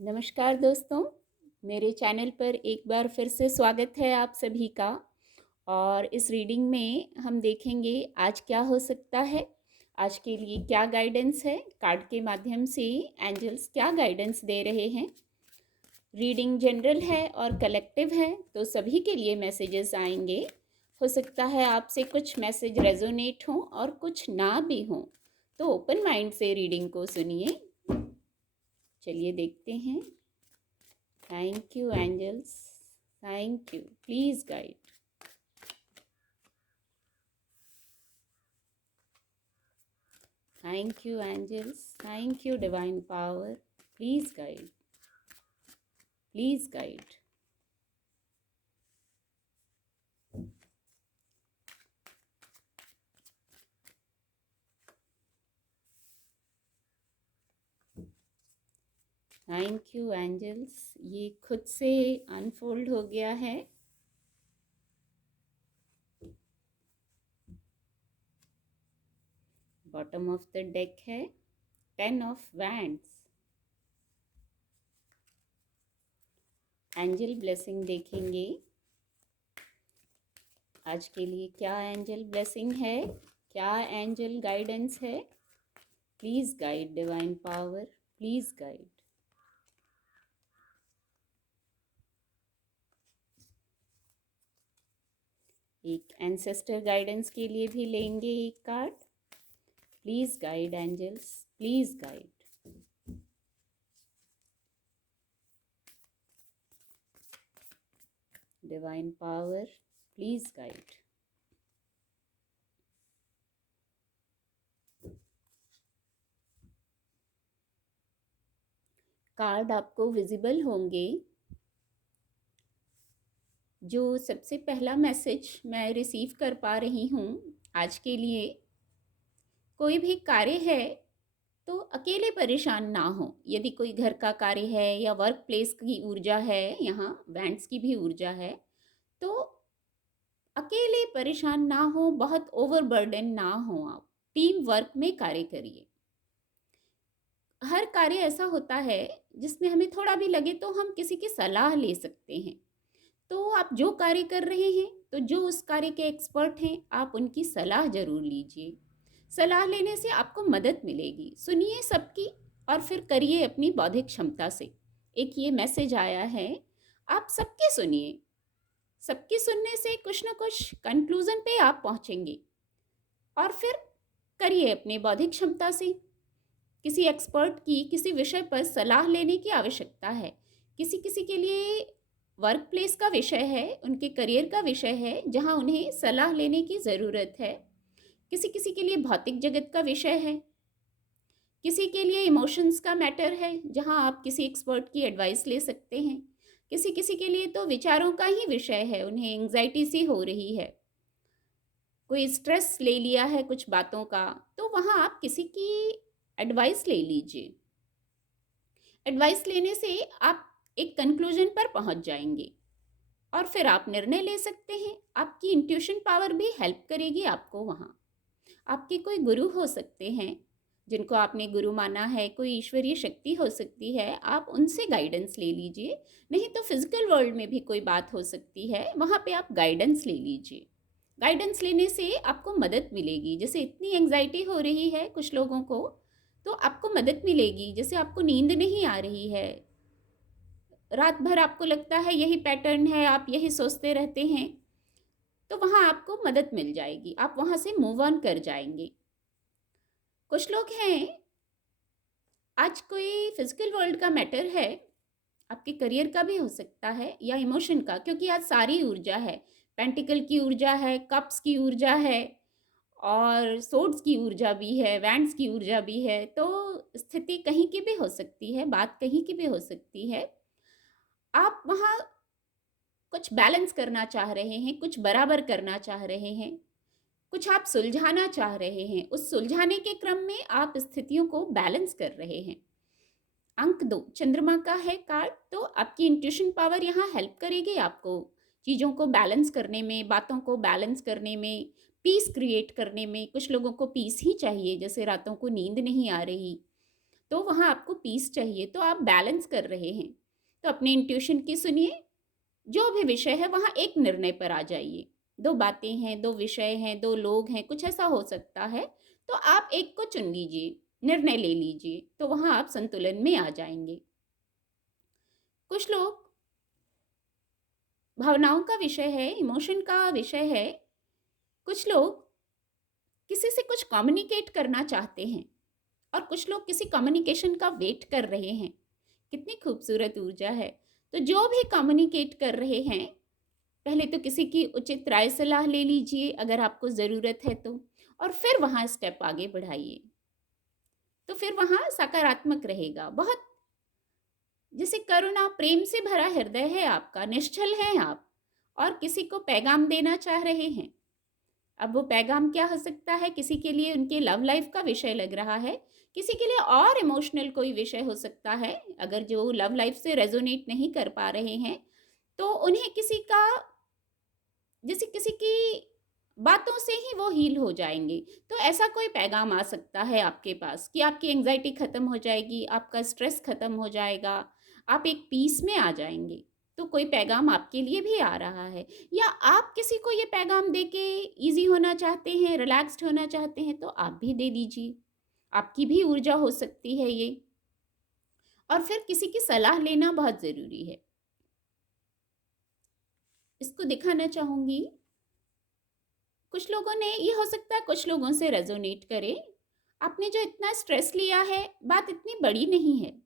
नमस्कार दोस्तों, मेरे चैनल पर एक बार फिर से स्वागत है आप सभी का। और इस रीडिंग में हम देखेंगे आज क्या हो सकता है, आज के लिए क्या गाइडेंस है। कार्ड के माध्यम से एंजल्स क्या गाइडेंस दे रहे हैं। रीडिंग जनरल है और कलेक्टिव है, तो सभी के लिए मैसेजेस आएंगे। हो सकता है आपसे कुछ मैसेज रेजोनेट हों और कुछ ना भी हों, तो ओपन माइंड से रीडिंग को सुनिए। चलिए देखते हैं। Thank you, angels. Thank you. Please guide. Thank you, angels. Thank you, divine power. Please guide. Please guide. Thank you angels. ये खुद से अनफोल्ड हो गया है। बॉटम ऑफ द डेक है 10 ऑफ वैंड्स। एंजल ब्लेसिंग देखेंगे आज के लिए। क्या एंजल ब्लेसिंग है, क्या एंजल गाइडेंस है। Please guide divine power, please guide. एक एंसेस्टर गाइडेंस के लिए भी लेंगे एक card. Please guide angels, please guide. Divine power, please guide. Card आपको विजिबल होंगे। जो सबसे पहला मैसेज मैं रिसीव कर पा रही हूँ आज के लिए, कोई भी कार्य है तो अकेले परेशान ना हो। यदि कोई घर का कार्य है या वर्क प्लेस की ऊर्जा है, यहाँ वैंड्स की भी ऊर्जा है, तो अकेले परेशान ना हो, बहुत ओवरबर्डन ना हो। आप टीम वर्क में कार्य करिए। हर कार्य ऐसा होता है जिसमें हमें थोड़ा भी लगे तो हम किसी की सलाह ले सकते हैं। तो आप जो कार्य कर रहे हैं, तो जो उस कार्य के एक्सपर्ट हैं, आप उनकी सलाह जरूर लीजिए। सलाह लेने से आपको मदद मिलेगी। सुनिए सबकी और फिर करिए अपनी बौद्धिक क्षमता से। एक ये मैसेज आया है, आप सबके सुनिए। सबकी सुनने से कुछ ना कुछ कंक्लूजन पे आप पहुंचेंगे और फिर करिए अपने बौद्धिक क्षमता से। किसी एक्सपर्ट की किसी विषय पर सलाह लेने की आवश्यकता है। किसी किसी के लिए वर्क प्लेस का विषय है, उनके करियर का विषय है, जहां उन्हें सलाह लेने की ज़रूरत है। किसी किसी के लिए भौतिक जगत का विषय है। किसी के लिए इमोशंस का मैटर है, जहां आप किसी एक्सपर्ट की एडवाइस ले सकते हैं। किसी किसी के लिए तो विचारों का ही विषय है, उन्हें एंग्जाइटी सी हो रही है, कोई स्ट्रेस ले लिया है कुछ बातों का, तो वहाँ आप किसी की एडवाइस ले लीजिए। एडवाइस लेने से आप एक कंक्लूजन पर पहुंच जाएंगे और फिर आप निर्णय ले सकते हैं। आपकी इंट्यूशन पावर भी हेल्प करेगी आपको वहाँ। आपके कोई गुरु हो सकते हैं जिनको आपने गुरु माना है, कोई ईश्वरीय शक्ति हो सकती है, आप उनसे गाइडेंस ले लीजिए। नहीं तो फिजिकल वर्ल्ड में भी कोई बात हो सकती है, वहाँ पे आप गाइडेंस ले लीजिए। गाइडेंस लेने से आपको मदद मिलेगी। जैसे इतनी एंग्जाइटी हो रही है कुछ लोगों को, तो आपको मदद मिलेगी। जैसे आपको नींद नहीं आ रही है, रात भर आपको लगता है यही पैटर्न है, आप यही सोचते रहते हैं, तो वहाँ आपको मदद मिल जाएगी। आप वहाँ से मूव ऑन कर जाएंगे। कुछ लोग हैं, आज कोई फिजिकल वर्ल्ड का मैटर है, आपके करियर का भी हो सकता है या इमोशन का, क्योंकि आज सारी ऊर्जा है। पेंटिकल की ऊर्जा है, कप्स की ऊर्जा है और सोर्ड्स की ऊर्जा भी है, वैंड्स की ऊर्जा भी है। तो स्थिति कहीं की भी हो सकती है, बात कहीं की भी हो सकती है। आप वहाँ कुछ बैलेंस करना चाह रहे हैं, कुछ बराबर करना चाह रहे हैं, कुछ आप सुलझाना चाह रहे हैं। उस सुलझाने के क्रम में आप स्थितियों को बैलेंस कर रहे हैं। अंक 2 चंद्रमा का है कार्ड, तो आपकी इंट्यूशन पावर यहाँ हेल्प करेगी आपको चीज़ों को बैलेंस करने में, बातों को बैलेंस करने में, पीस क्रिएट करने में। कुछ लोगों को पीस ही चाहिए, जैसे रातों को नींद नहीं आ रही, तो वहाँ आपको पीस चाहिए, तो आप बैलेंस कर रहे हैं। तो अपने इंट्यूशन की सुनिए, जो भी विषय है वहाँ एक निर्णय पर आ जाइए। 2 बातें हैं, 2 विषय हैं, 2 लोग हैं, कुछ ऐसा हो सकता है, तो आप एक को चुन लीजिए, निर्णय ले लीजिए, तो वहाँ आप संतुलन में आ जाएँगे। कुछ लोग भावनाओं का विषय है, इमोशन का विषय है, कुछ लोग किसी से कुछ कम्युनिकेट करना चाहते हैं और कुछ लोग किसी कम्युनिकेशन का वेट कर रहे हैं। कितनी खूबसूरत ऊर्जा है। तो जो भी कम्युनिकेट कर रहे हैं, पहले तो किसी की उचित राय सलाह ले लीजिए अगर आपको ज़रूरत है तो, और फिर वहाँ स्टेप आगे बढ़ाइए। तो फिर वहाँ सकारात्मक रहेगा। बहुत जैसे करुणा, प्रेम से भरा हृदय है आपका, निश्चल हैं आप और किसी को पैगाम देना चाह रहे हैं। अब वो पैगाम क्या हो सकता है? किसी के लिए उनके लव लाइफ का विषय लग रहा है, किसी के लिए और इमोशनल कोई विषय हो सकता है। अगर जो लव लाइफ से रेजोनेट नहीं कर पा रहे हैं, तो उन्हें किसी का, जैसे किसी की बातों से ही वो हील हो जाएंगे। तो ऐसा कोई पैगाम आ सकता है आपके पास कि आपकी एंग्जाइटी खत्म हो जाएगी, आपका स्ट्रेस खत्म हो जाएगा, आप एक पीस में आ जाएंगे। तो कोई पैगाम आपके लिए भी आ रहा है, या आप किसी को ये पैगाम देके इजी होना चाहते हैं, रिलैक्स्ड होना चाहते हैं, तो आप भी दे दीजिए। आपकी भी ऊर्जा हो सकती है ये। और फिर किसी की सलाह लेना बहुत ज़रूरी है। इसको दिखाना चाहूँगी, कुछ लोगों ने, ये हो सकता है कुछ लोगों से रेजोनेट करे। आपने जो इतना स्ट्रेस लिया है, बात इतनी बड़ी नहीं है।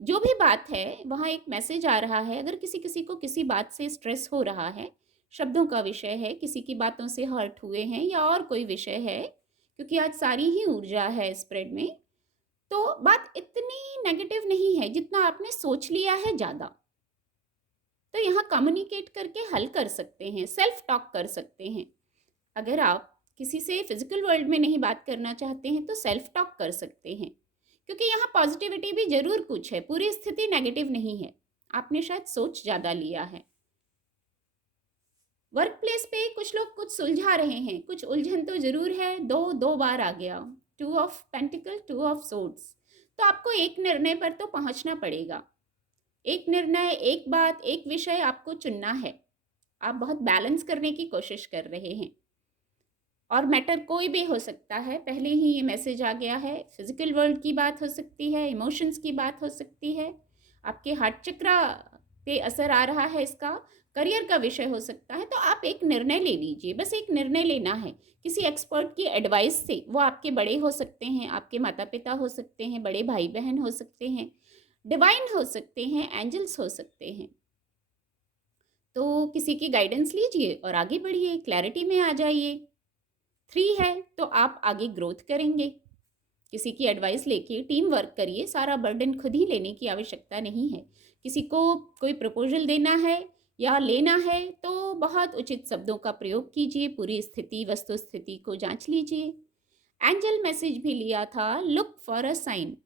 जो भी बात है वहाँ एक मैसेज आ रहा है। अगर किसी किसी को किसी बात से स्ट्रेस हो रहा है, शब्दों का विषय है, किसी की बातों से हर्ट हुए हैं, या और कोई विषय है, क्योंकि आज सारी ही ऊर्जा है स्प्रेड में, तो बात इतनी नेगेटिव नहीं है जितना आपने सोच लिया है ज़्यादा। तो यहाँ कम्युनिकेट करके हल कर सकते हैं, सेल्फ टॉक कर सकते हैं। अगर आप किसी से फिजिकल वर्ल्ड में नहीं बात करना चाहते हैं तो सेल्फ टॉक कर सकते हैं, क्योंकि यहाँ पॉजिटिविटी भी जरूर कुछ है, पूरी स्थिति नेगेटिव नहीं है। आपने शायद सोच ज़्यादा लिया है। वर्क प्लेस पे कुछ लोग कुछ सुलझा रहे हैं, कुछ उलझन तो जरूर है। दो बार आ गया, 2 ऑफ पेंटिकल, 2 ऑफ सोर्ड्स। तो आपको एक निर्णय पर तो पहुंचना पड़ेगा। एक निर्णय, एक बात, एक विषय आपको चुनना है। आप बहुत बैलेंस करने की कोशिश कर रहे हैं, और मैटर कोई भी हो सकता है। पहले ही ये मैसेज आ गया है, फिजिकल वर्ल्ड की बात हो सकती है, इमोशंस की बात हो सकती है, आपके हार्ट चक्रा पे असर आ रहा है इसका, करियर का विषय हो सकता है। तो आप एक निर्णय ले लीजिए, बस एक निर्णय लेना है। किसी एक्सपर्ट की एडवाइस से, वो आपके बड़े हो सकते हैं, आपके माता पिता हो सकते हैं, बड़े भाई बहन हो सकते हैं, डिवाइन हो सकते हैं, एंजल्स हो सकते हैं। तो किसी की गाइडेंस लीजिए और आगे बढ़िए, क्लैरिटी में आ जाइए। 3 है तो आप आगे ग्रोथ करेंगे। किसी की एडवाइस लेके टीम वर्क करिए, सारा बर्डन खुद ही लेने की आवश्यकता नहीं है। किसी को कोई प्रपोजल देना है या लेना है तो बहुत उचित शब्दों का प्रयोग कीजिए, पूरी स्थिति, वस्तु स्थिति को जांच लीजिए। एंजल मैसेज भी लिया था, लुक फॉर अ साइन।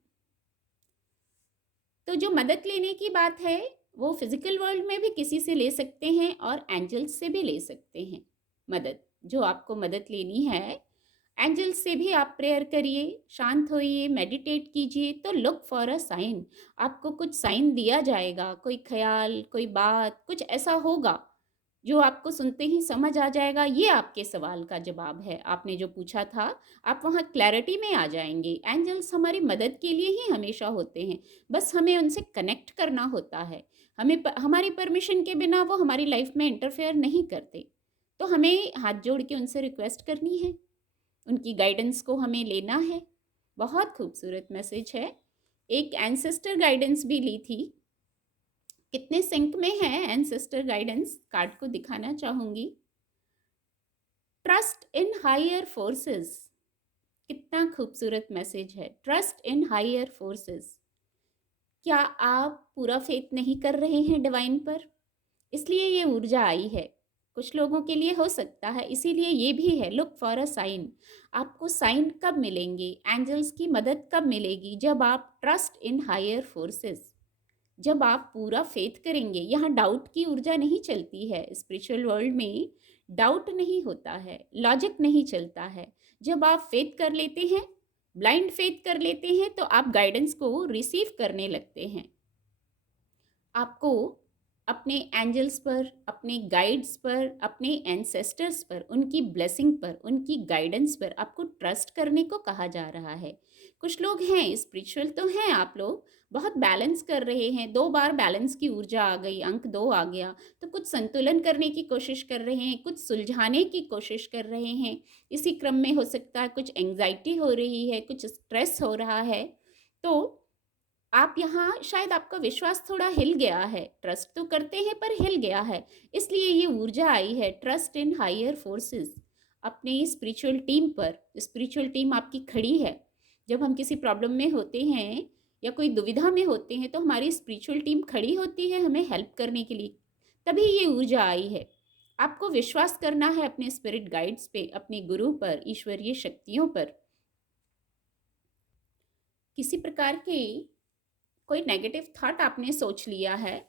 तो जो मदद लेने की बात है, वो फिजिकल वर्ल्ड में भी किसी से ले सकते हैं और एंजल्स से भी ले सकते हैं मदद। जो आपको मदद लेनी है, एंजल्स से भी आप प्रेयर करिए, शांत होइए, मेडिटेट कीजिए, तो लुक फॉर अ साइन। आपको कुछ साइन दिया जाएगा, कोई ख्याल, कोई बात, कुछ ऐसा होगा जो आपको सुनते ही समझ आ जाएगा। ये आपके सवाल का जवाब है, आपने जो पूछा था। आप वहाँ क्लैरिटी में आ जाएंगे। एंजल्स हमारी मदद के लिए ही हमेशा होते हैं, बस हमें उनसे कनेक्ट करना होता है। हमारी परमिशन के बिना वो हमारी लाइफ में इंटरफेयर नहीं करते। तो हमें हाथ जोड़ के उनसे रिक्वेस्ट करनी है, उनकी गाइडेंस को हमें लेना है। बहुत खूबसूरत मैसेज है। एक एंसेस्टर गाइडेंस भी ली थी। कितने सिंक में है एंसेस्टर गाइडेंस, कार्ड को दिखाना चाहूंगी। ट्रस्ट इन हायर फोर्सेस, कितना खूबसूरत मैसेज है। Trust in higher forces. क्या आप पूरा फेथ नहीं कर रहे हैं डिवाइन पर? इसलिए ये ऊर्जा आई है। कुछ लोगों के लिए हो सकता है, इसीलिए ये भी है, लुक फॉर अ साइन। आपको साइन कब मिलेंगे, एंजल्स की मदद कब मिलेगी? जब आप ट्रस्ट इन हायर फोर्सेस, जब आप पूरा फेथ करेंगे। यहाँ डाउट की ऊर्जा नहीं चलती है। स्पिरिचुअल वर्ल्ड में डाउट नहीं होता है, लॉजिक नहीं चलता है। जब आप फेथ कर लेते हैं, ब्लाइंड फेथ कर लेते हैं तो आप गाइडेंस को रिसीव करने लगते हैं। आपको अपने एंजल्स पर, अपने गाइड्स पर, अपने एंसेस्टर्स पर, उनकी ब्लेसिंग पर, उनकी गाइडेंस पर आपको ट्रस्ट करने को कहा जा रहा है। कुछ लोग हैं स्पिरिचुअल तो हैं, आप लोग बहुत बैलेंस कर रहे हैं, 2 बार बैलेंस की ऊर्जा आ गई, अंक 2 आ गया, तो कुछ संतुलन करने की कोशिश कर रहे हैं, कुछ सुलझाने की कोशिश कर रहे हैं। इसी क्रम में हो सकता है कुछ एंग्जाइटी हो रही है, कुछ स्ट्रेस हो रहा है। तो आप यहाँ शायद आपका विश्वास थोड़ा हिल गया है, ट्रस्ट तो करते हैं पर हिल गया है, इसलिए ये ऊर्जा आई है, ट्रस्ट इन हायर फोर्सेस, अपने स्पिरिचुअल टीम पर। स्पिरिचुअल टीम आपकी खड़ी है। जब हम किसी प्रॉब्लम में होते हैं या कोई दुविधा में होते हैं तो हमारी स्पिरिचुअल टीम खड़ी होती है हमें हेल्प करने के लिए, तभी ये ऊर्जा आई है। आपको विश्वास करना है अपने स्पिरिट गाइड्स पे, अपने गुरु पर, ईश्वरीय शक्तियों पर। किसी प्रकार के कोई नेगेटिव थॉट आपने सोच लिया है,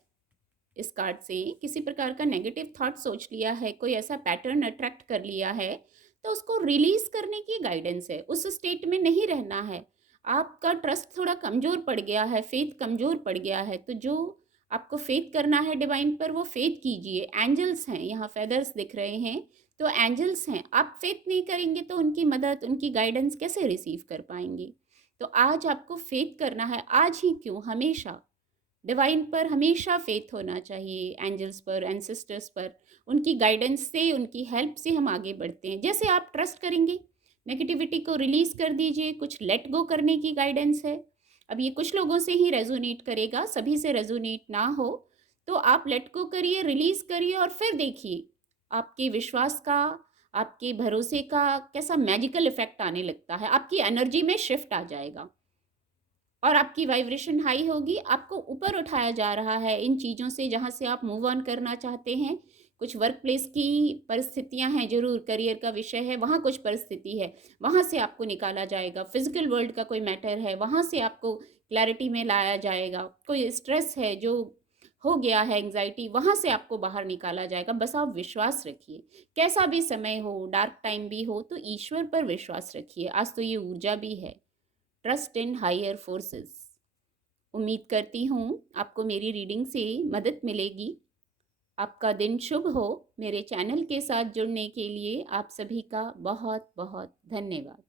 इस कार्ड से किसी प्रकार का नेगेटिव थॉट सोच लिया है, कोई ऐसा पैटर्न अट्रैक्ट कर लिया है, तो उसको रिलीज करने की गाइडेंस है। उस स्टेट में नहीं रहना है। आपका ट्रस्ट थोड़ा कमज़ोर पड़ गया है, फेथ कमज़ोर पड़ गया है, तो जो आपको फेथ करना है डिवाइन पर वो फेथ कीजिए। एंजल्स हैं, यहाँ फेदर्स दिख रहे हैं, तो एंजल्स हैं। आप फेथ नहीं करेंगे तो उनकी मदद, उनकी गाइडेंस कैसे रिसीव कर पाएंगे। तो आज आपको फेथ करना है, आज ही क्यों, हमेशा डिवाइन पर हमेशा फेथ होना चाहिए, एंजल्स पर, एंसेस्टर्स पर। उनकी गाइडेंस से, उनकी हेल्प से हम आगे बढ़ते हैं। जैसे आप ट्रस्ट करेंगे, नेगेटिविटी को रिलीज कर दीजिए, कुछ लेट गो करने की गाइडेंस है। अब ये कुछ लोगों से ही रेजोनेट करेगा, सभी से रेजोनेट ना हो, तो आप लेट गो करिए, रिलीज करिए और फिर देखिए आपके विश्वास का, आपके भरोसे का कैसा मैजिकल इफेक्ट आने लगता है। आपकी एनर्जी में शिफ्ट आ जाएगा और आपकी वाइब्रेशन हाई होगी। आपको ऊपर उठाया जा रहा है इन चीज़ों से जहाँ से आप मूव ऑन करना चाहते हैं। कुछ वर्क प्लेस की परिस्थितियां हैं, जरूर करियर का विषय है, वहाँ कुछ परिस्थिति है, वहाँ से आपको निकाला जाएगा। फिजिकल वर्ल्ड का कोई मैटर है, वहाँ से आपको क्लैरिटी में लाया जाएगा। कोई स्ट्रेस है जो हो गया है, एंग्जाइटी, वहाँ से आपको बाहर निकाला जाएगा। बस आप विश्वास रखिए, कैसा भी समय हो, डार्क टाइम भी हो, तो ईश्वर पर विश्वास रखिए। आज तो ये ऊर्जा भी है, ट्रस्ट इन हायर फोर्सेस। उम्मीद करती हूँ आपको मेरी रीडिंग से मदद मिलेगी। आपका दिन शुभ हो। मेरे चैनल के साथ जुड़ने के लिए आप सभी का बहुत बहुत धन्यवाद।